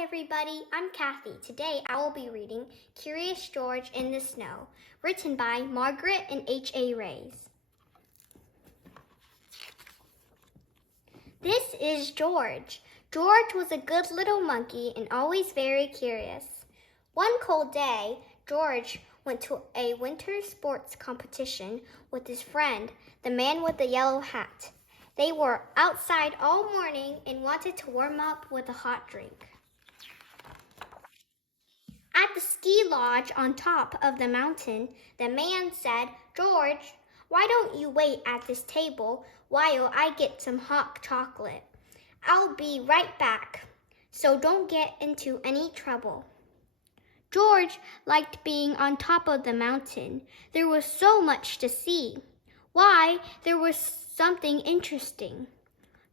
Hi everybody, I'm Kathy. Today I will be reading Curious George in the Snow, written by Margaret and H.A. Rays. This is George. George was a good little monkey and always very curious. One cold day, George went to a winter sports competition with his friend, the man with the yellow hat. They were outside all morning and wanted to warm up with a hot drink. At the ski lodge on top of the mountain, the man said, "George, why don't you wait at this table while I get some hot chocolate? I'll be right back, so don't get into any trouble." George liked being on top of the mountain. There was so much to see. Why, there was something interesting.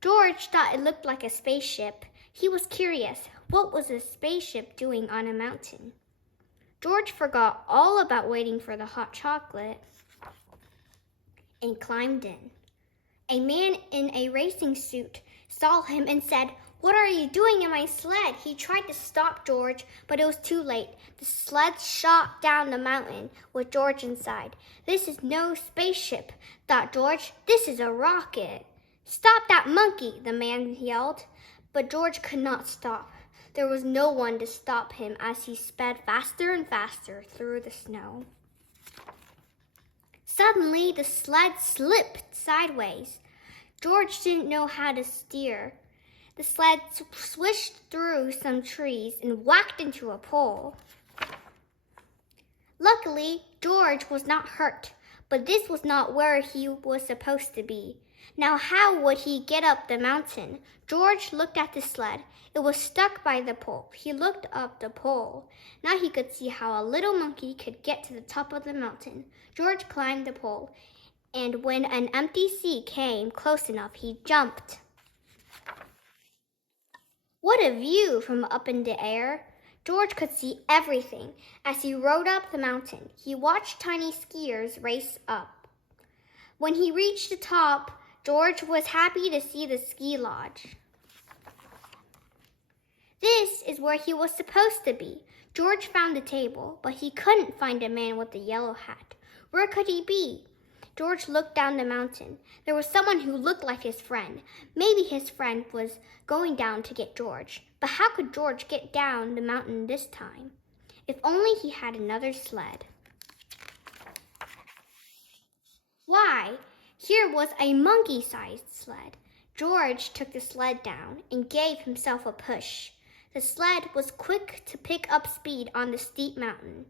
George thought it looked like a spaceship. He was curious. What was a spaceship doing on a mountain? George forgot all about waiting for the hot chocolate and climbed in. A man in a racing suit saw him and said, "What are you doing in my sled?" He tried to stop George, but it was too late. The sled shot down the mountain with George inside. "This is no spaceship," thought George. "This is a rocket." "Stop that monkey," the man yelled. But George could not stop. There was no one to stop him as he sped faster and faster through the snow. Suddenly, the sled slipped sideways. George didn't know how to steer. The sled swished through some trees and whacked into a pole. Luckily, George was not hurt, but this was not where he was supposed to be. Now how would he get up the mountain? George looked at the sled. It was stuck by the pole. He looked up the pole. Now he could see how a little monkey could get to the top of the mountain. George climbed the pole, and when an empty seat came close enough, he jumped. What a view from up in the air! George could see everything. As he rode up the mountain, he watched tiny skiers race up. When he reached the top, George was happy to see the ski lodge. This is where he was supposed to be. George found the table, but he couldn't find the man with the yellow hat. Where could he be? George looked down the mountain. There was someone who looked like his friend. Maybe his friend was going down to get George. But how could George get down the mountain this time? If only he had another sled. Why, here was a monkey-sized sled. George took the sled down and gave himself a push. The sled was quick to pick up speed on the steep mountain.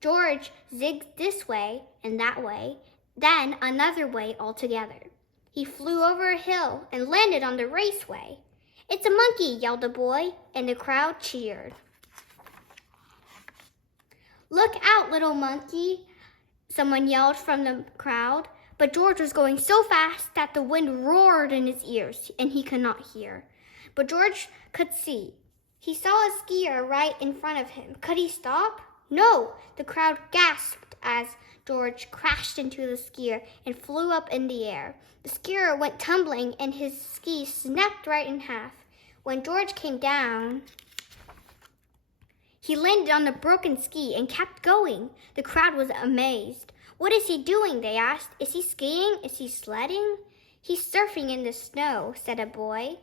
George zigged this way and that way, then another way altogether. He flew over a hill and landed on the raceway. "It's a monkey," yelled a boy, and the crowd cheered. "Look out, little monkey," someone yelled from the crowd. But George was going so fast that the wind roared in his ears and he could not hear. But George could see. He saw a skier right in front of him. Could he stop? No! The crowd gasped as George crashed into the skier and flew up in the air. The skier went tumbling and his ski snapped right in half. When George came down, he landed on the broken ski and kept going. The crowd was amazed. "What is he doing?" they asked. "Is he skiing? Is he sledding?" "He's surfing in the snow," said a boy.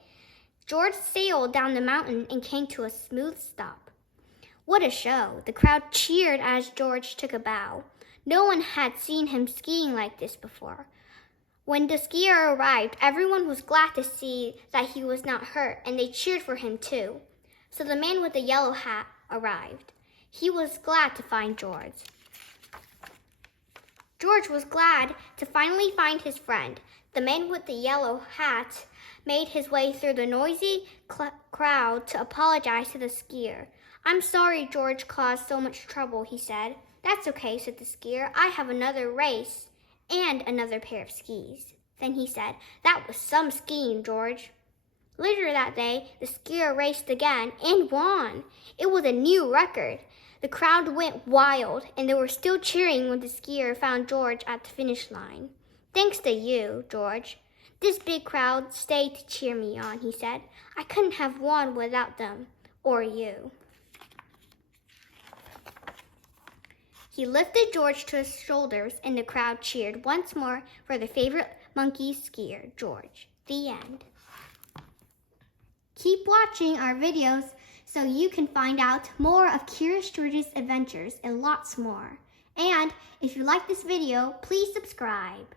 George sailed down the mountain and came to a smooth stop. What a show! The crowd cheered as George took a bow. No one had seen him skiing like this before. When the skier arrived, everyone was glad to see that he was not hurt, and they cheered for him too. So the man with the yellow hat arrived. He was glad to find George. George was glad to finally find his friend. The man with the yellow hat made his way through the noisy crowd to apologize to the skier. "I'm sorry George caused so much trouble," he said. "That's okay," said the skier. "I have another race and another pair of skis." Then he said, "That was some skiing, George." Later that day, the skier raced again and won. It was a new record. The crowd went wild, and they were still cheering when the skier found George at the finish line. "Thanks to you, George. This big crowd stayed to cheer me on," he said. "I couldn't have won without them." or you. He lifted George to his shoulders, and the crowd cheered once more for their favorite monkey skier, George. The end. Keep watching our videos so you can find out more of Curious George's adventures and lots more. And if you like this video, please subscribe.